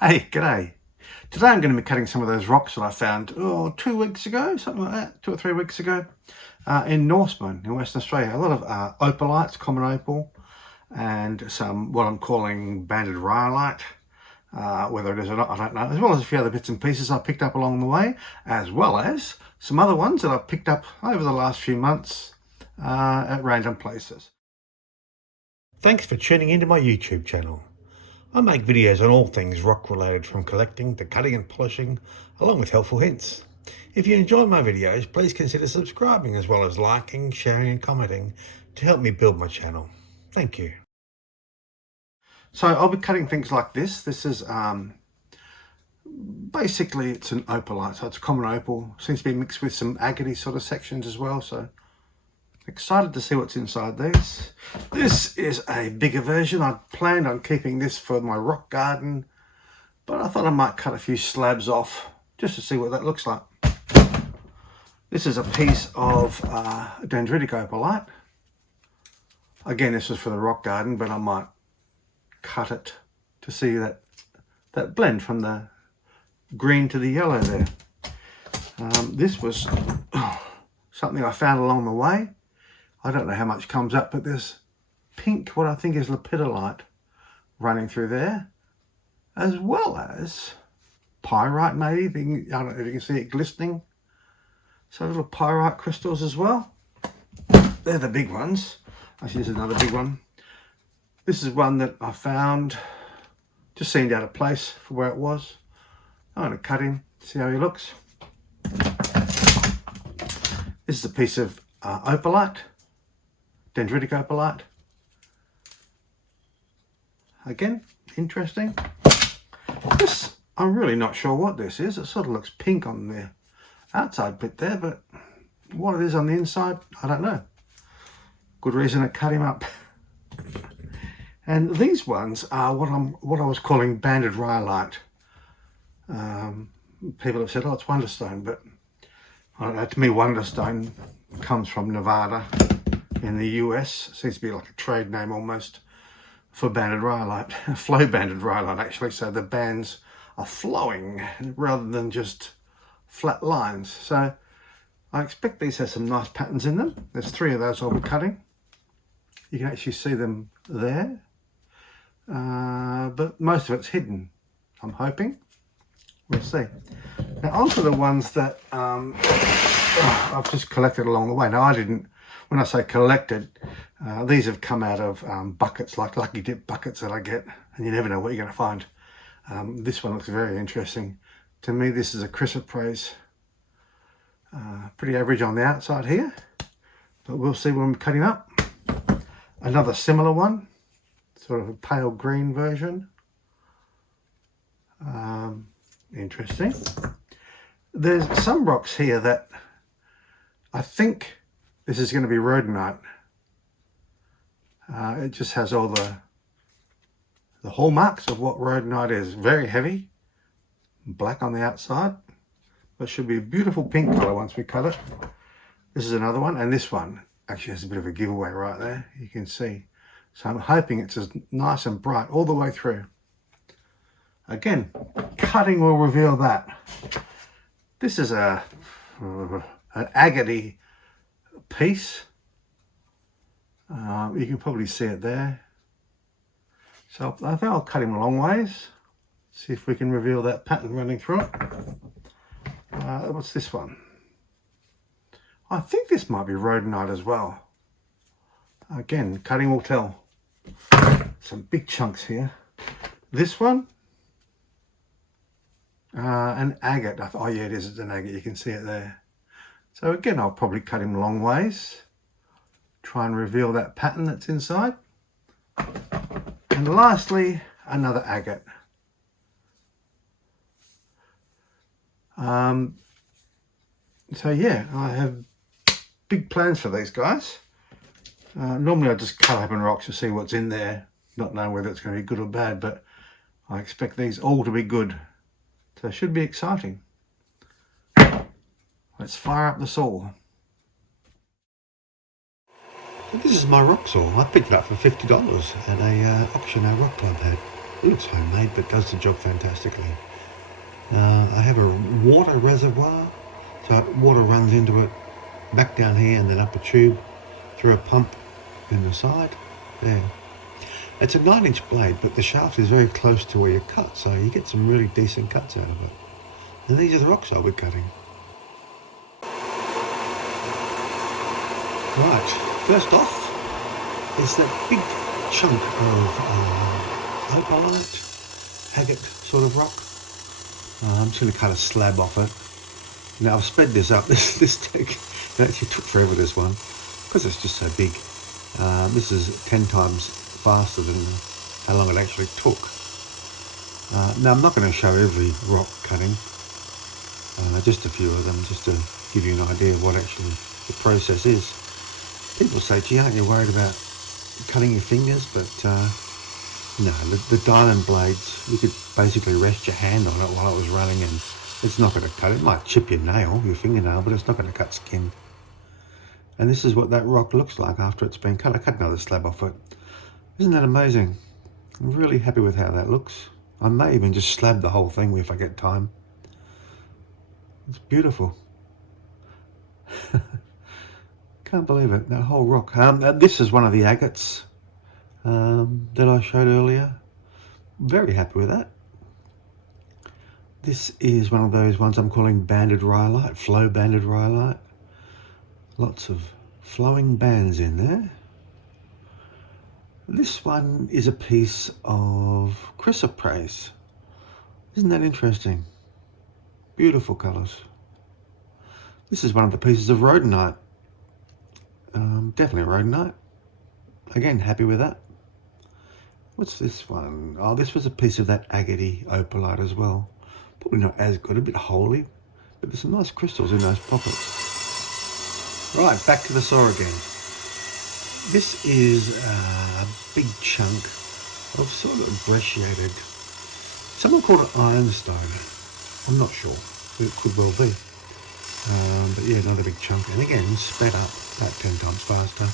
Hey, g'day. Today I'm going to be cutting some of those rocks that I found 2 weeks ago, something like that, 2 or 3 weeks ago, in Norseman in Western Australia. A lot of opalites, common opal, and some what I'm calling banded rhyolite. Whether it is or not, I don't know, as well as a few other bits and pieces I picked up along the way, as well as some other ones that I've picked up over the last few months at random places. Thanks for tuning into my YouTube channel. I make videos on all things rock related, from collecting to cutting and polishing, along with helpful hints. If you enjoy my videos, please consider subscribing, as well as liking, sharing and commenting to help me build my channel. Thank you. So I'll be cutting things like this. This is basically it's an opalite, so it's a common opal. Seems to be mixed with some agate sort of sections as well, so excited to see what's inside these. This is a bigger version. I planned on keeping this for my rock garden, but I thought I might cut a few slabs off just to see what that looks like. This is a piece of Dendritic Opalite. Again, this is for the rock garden, but I might cut it to see that blend from the green to the yellow there. This was something I found along the way. I don't know how much comes up, but there's pink, what I think is lepidolite, running through there, as well as pyrite maybe. I don't know if you can see it glistening. So little pyrite crystals as well. They're the big ones. Actually, there's another big one. This is one that I found, just seemed out of place for where it was. I'm going to cut him, see how he looks. This is a piece of opalite. Dendritic Opalite. Again, interesting. This, I'm really not sure what this is. It sort of looks pink on the outside bit there, but what it is on the inside, I don't know. Good reason to cut him up. And these ones are what I was calling banded rhyolite. People have said, oh, it's Wonderstone, but I don't know, to me Wonderstone comes from Nevada in the US. Seems to be like a trade name almost for banded rhyolite. Flow banded rhyolite, actually, so the bands are flowing rather than just flat lines. So I expect these have some nice patterns in them. There's 3 of those I'll be cutting. You can actually see them there, but most of it's hidden, I'm hoping. We'll see. Now onto the ones that I've just collected along the way. Now I didn't, when I say collected, these have come out of buckets, like lucky dip buckets that I get, and you never know what you're going to find. This one looks very interesting. To me, this is a Chrysoprase. Pretty average on the outside here, but we'll see when we're cutting up. Another similar one, sort of a pale green version. Interesting. There's some rocks here that I think this is going to be rhodonite. It just has all the hallmarks of what rhodonite is. Very heavy, black on the outside, but should be a beautiful pink color once we cut it. This is another one, and this one actually has a bit of a giveaway right there, you can see. So I'm hoping it's as nice and bright all the way through. Again, cutting will reveal that. This is an agate piece. You can probably see it there. So I think I'll cut him a long ways. See if we can reveal that pattern running through it. What's this one? I think this might be rhodonite as well. Again, cutting will tell. Some big chunks here. This one, an agate. Oh yeah, it is. It's an agate. You can see it there. So again, I'll probably cut him long ways. Try and reveal that pattern that's inside. And lastly, another agate. So yeah, I have big plans for these guys. Normally I just cut open rocks to see what's in there, not knowing whether it's going to be good or bad, but I expect these all to be good. So it should be exciting. Let's fire up the saw. This is my rock saw. I picked it up for $50 at a auction our rock club had. It looks homemade, but does the job fantastically. I have a water reservoir, so water runs into it, back down here and then up a tube through a pump in the side. There. It's a 9-inch blade, but the shaft is very close to where you cut, so you get some really decent cuts out of it. And these are the rocks I'll be cutting. Right, first off is that big chunk of opalite, agate sort of rock. I'm just going to cut a slab off it. Now I've sped this up. This it actually took forever, this one, because it's just so big. This is 10 times faster than how long it actually took. Now I'm not going to show every rock cutting, just a few of them, just to give you an idea of what actually the process is. People say, gee, aren't you worried about cutting your fingers? But no, the diamond blades, you could basically rest your hand on it while it was running, and it's not going to cut. It might chip your nail, your fingernail, but it's not going to cut skin. And this is what that rock looks like after it's been cut. I cut another slab off it. Isn't that amazing? I'm really happy with how that looks. I may even just slab the whole thing if I get time. It's beautiful. Can't believe it, that whole rock. This is one of the agates that I showed earlier. Very happy with that. This is one of those ones I'm calling banded rhyolite, flow banded rhyolite. Lots of flowing bands in there. This one is a piece of chrysoprase. Isn't that interesting? Beautiful colours. This is one of the pieces of rhodonite. Definitely rhodonite. Again, happy with that. What's this one? Oh, this was a piece of that Agate opalite as well. Probably not as good, a bit holy, but there's some nice crystals in those pockets. Right, back to the saw again. This is a big chunk of sort of brecciated. Someone called it ironstone. I'm not sure, but it could well be. But yeah, another big chunk. And again, sped up about 10 times faster.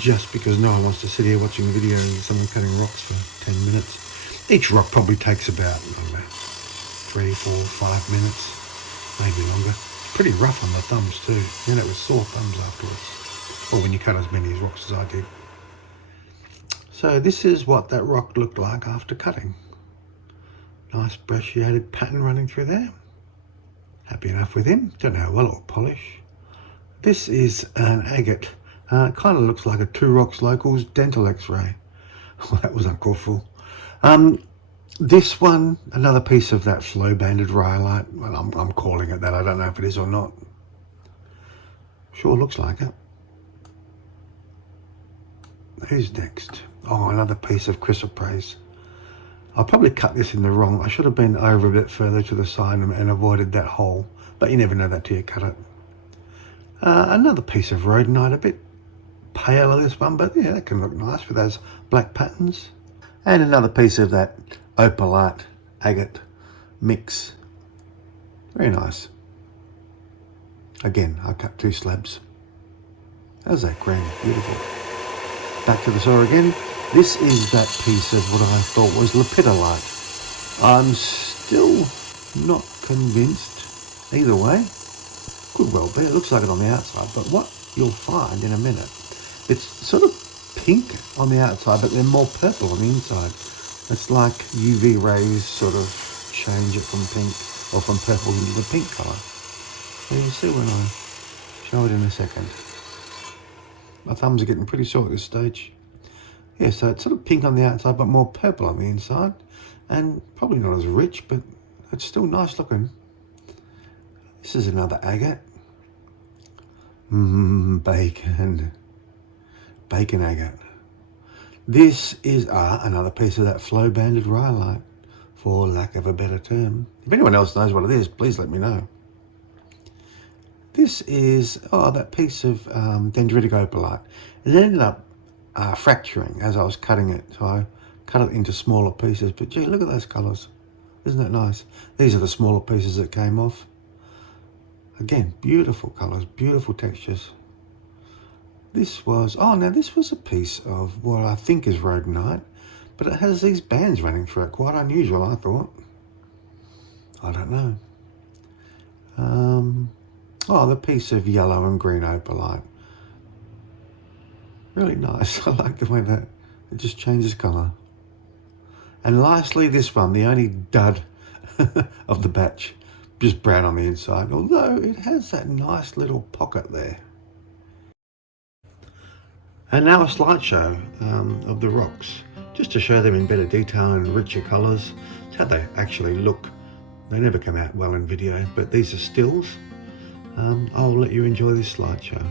Just because no one wants to sit here watching a video of someone cutting rocks for 10 minutes. Each rock probably takes about, I don't know, 3, 4, 5 minutes, maybe longer. Pretty rough on the thumbs too. You know, it was sore thumbs afterwards. Or when you cut as many rocks as I did. So this is what that rock looked like after cutting. Nice brecciated pattern running through there. Happy enough with him. Don't know how well it'll polish. This is an agate. It kind of looks like a Two Rocks Locals dental x-ray. Well, that was uncalled for. This one, another piece of that flow banded rhyolite. Well, I'm calling it that. I don't know if it is or not. Sure looks like it. Who's next? Oh, another piece of chrysoprase. I'll probably cut this in the wrong. I should have been over a bit further to the side and avoided that hole. But you never know that till you cut it. Another piece of rhodonite, a bit paler this one, but yeah, that can look nice with those black patterns. And another piece of that opalite agate mix. Very nice. Again, I cut 2 slabs. How's that green? Beautiful. Back to the saw again. This is that piece of what I thought was lepidolite. I'm still not convinced either way. Could well be. It looks like it on the outside, but what you'll find in a minute, it's sort of pink on the outside, but they're more purple on the inside. It's like UV rays sort of change it from pink or from purple into the pink colour. So you'll see when I show it in a second. My thumbs are getting pretty sore at this stage. Yeah, so it's sort of pink on the outside, but more purple on the inside. And probably not as rich, but it's still nice looking. This is another agate. Bacon. Bacon agate. This is another piece of that flow banded rhyolite, for lack of a better term. If anyone else knows what it is, please let me know. This is that piece of dendritic opalite. It ended up fracturing as I was cutting it, so I cut it into smaller pieces. But gee, look at those colours. Isn't that nice? These are the smaller pieces that came off. Again, beautiful colours, beautiful textures. This was, now this was a piece of what I think is rhodonite, but it has these bands running through it. Quite unusual, I thought. I don't know. Oh, the piece of yellow and green opalite. Really nice. I like the way that it just changes colour. And lastly, this one, the only dud of the batch, just brown on the inside, although it has that nice little pocket there. And now a slideshow of the rocks, just to show them in better detail and richer colours. It's how they actually look. They never come out well in video, but these are stills. I'll let you enjoy this slideshow.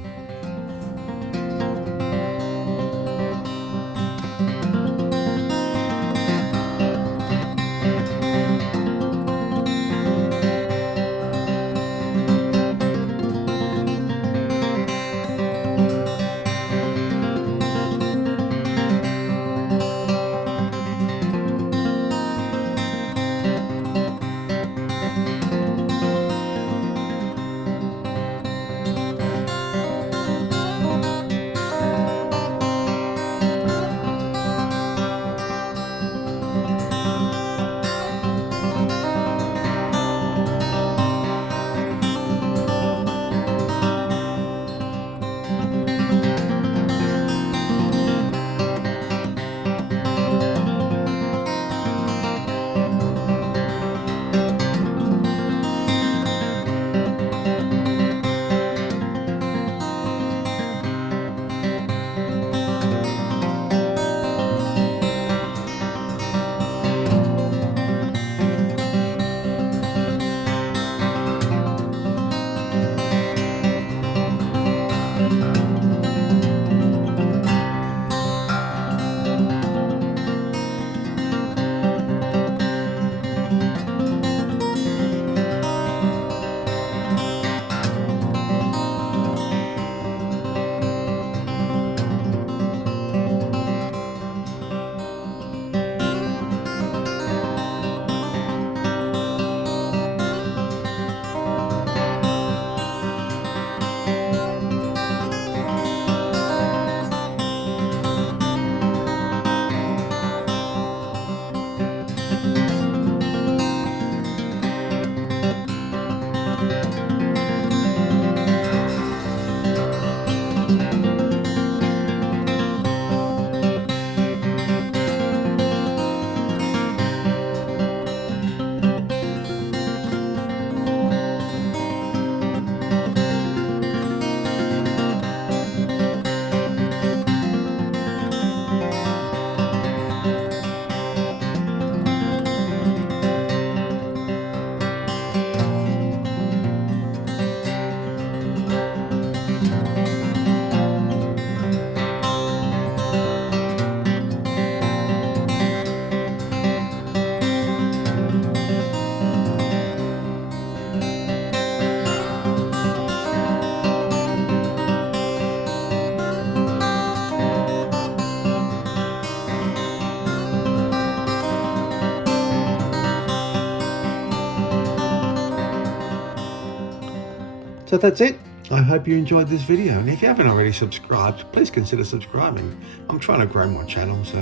So that's it. I hope you enjoyed this video, and if you haven't already subscribed, please consider subscribing. I'm trying to grow my channel, so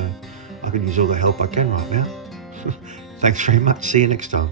I can use all the help I can right now. Thanks very much. See you next time.